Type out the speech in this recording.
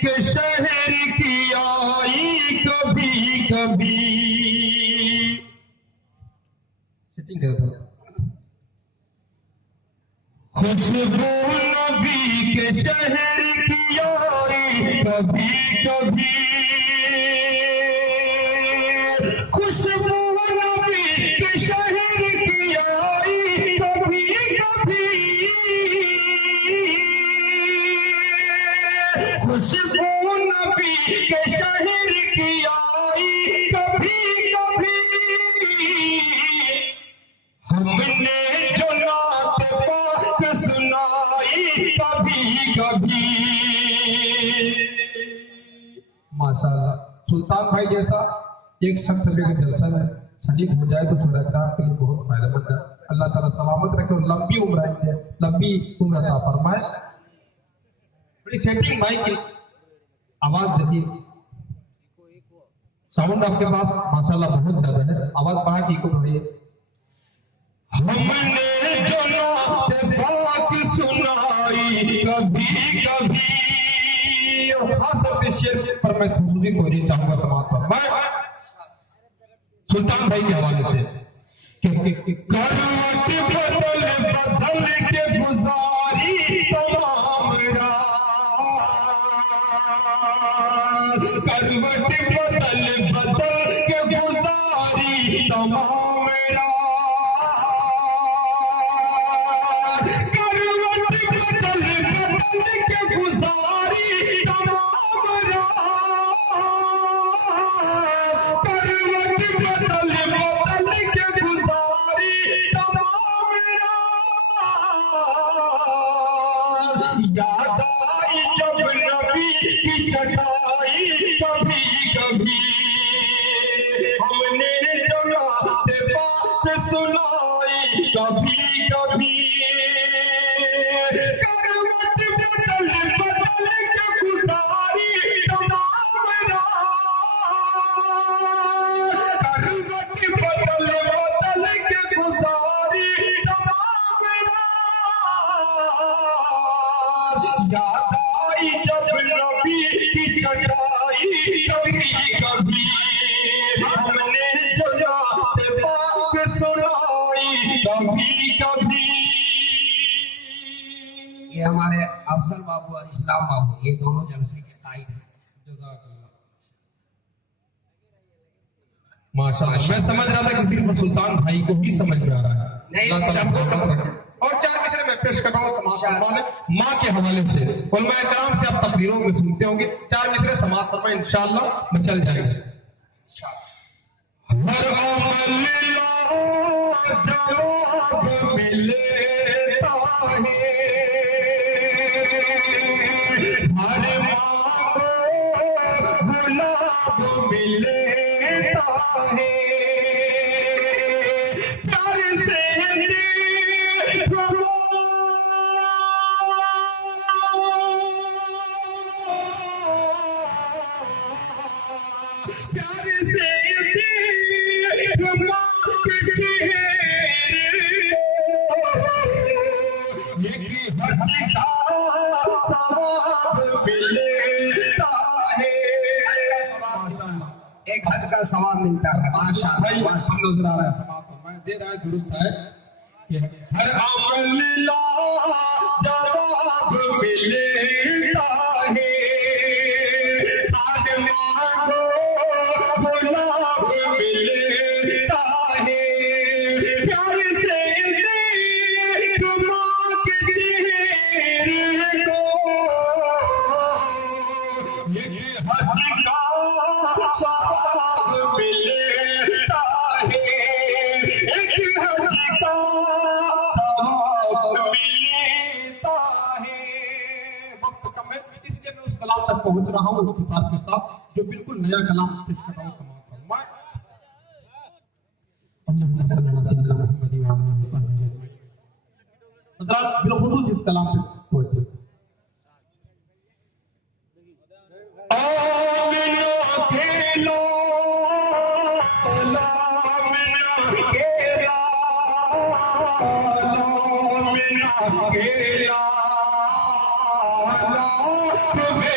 کہ شہر کی آئی کبھی کبھی. سیٹنگ کرتا ہوں. خوشبو نبی کے شہر کی آئی کبھی کبھی. خوشبو نبی کے شہر کی آئی کبھی کبھی. خوشبو نبی کے شہر کی آئی کبھی کبھی. ہم نے جو نعت پاک سنائی کبھی کبھی. ماشاءاللہ سلطان بھائی جیسا ایک شخص اگر جلسہ میں شریک ہو جائے تو شورا کرام کے لیے بہت فائدہ مند ہے. اللہ تعالیٰ سلامت رکھے اور لمبی عمر دے، لمبی عمر عطا فرمائے. بڑی سیٹنگ مائک کی آواز دیکھیے، ساؤنڈ آپ کے پاس ماشاءاللہ بہت زیادہ ہے، آواز بڑھا کے کو بڑھائیے. ہم نے جو نعت پاک سنائی کبھی کبھی. خاص طور سے شعر پر میں خصوصی توجہ چاہوں گا سماعت فرمائیں سلطان بھائی کے حوالے سے کہ کروٹ بدل بدل کے گزاری تمام رات. کروٹ بدل بدل کے گزاری تمام رات. یاد آئی جب نبی کی چٹائی کبھی کبھی. ہم نے جو نعت پاک سنائی کبھی کبھی. کروٹ بدل بدل کے گزاری تمام رات. کروٹ بدل بدل کے گزاری تمام رات. یاد آئی جب نبی کی چٹائی کبھی کبھی. ہم نے جو نعت پاک سنائی کبھی کبھی. یہ ہمارے افضل بابو اور اسلام بابو یہ دونوں جلسے کے تائید ہیں. جزاک اللہ. ماشاءاللہ میں سمجھ رہا تھا کہ صرف سلطان بھائی کو ہی سمجھ میں آ رہا ہے. نہیں، اللہ تعالیٰ سب کو سلامت رکھے. اور چار مصرے میں پیش کر رہا ہوں سماعت فرمائیں ماں کے حوالے سے. علماء کرام سے آپ تقریروں میں سنتے ہوں گے. چار مصرے سماعت فرمائیں انشاءاللہ میں چل جائیں گے. ہر عمل جواب ملتا ہے. ہر مانگو گلاب ملتا ہے. پیار سے پیار سے ایک حج کا ثواب ملتا ہے. بھائی ہم نظر آ رہا ہے سماعت فرمائیں دے رہا ہے درست ہے کہ ہر عمل جواب ملتا ہے. آج مانگو گلاب ملتا ہے. پیار سے دیکھ ماں کے چہرے کو. ایک حج کا ثواب ملتا ہے. ایک حج کا ثواب ملتا ہے. وقت کم ہے اس لیے میں اس کلام تک پہنچ رہا ہوں اختصار کے ساتھ جو بالکل نیا کلام پیش کر رہا ہوں. سماعت فرمائیں. اللہم صلی علی سیدنا محمد و علی آلہ وصحبہ اجمعین. حضرات بالخصوص اس کلام پہ پہنچے. آمنہ کھیلا آمنہ کھیلا آمنہ کھیلا لاکھ بے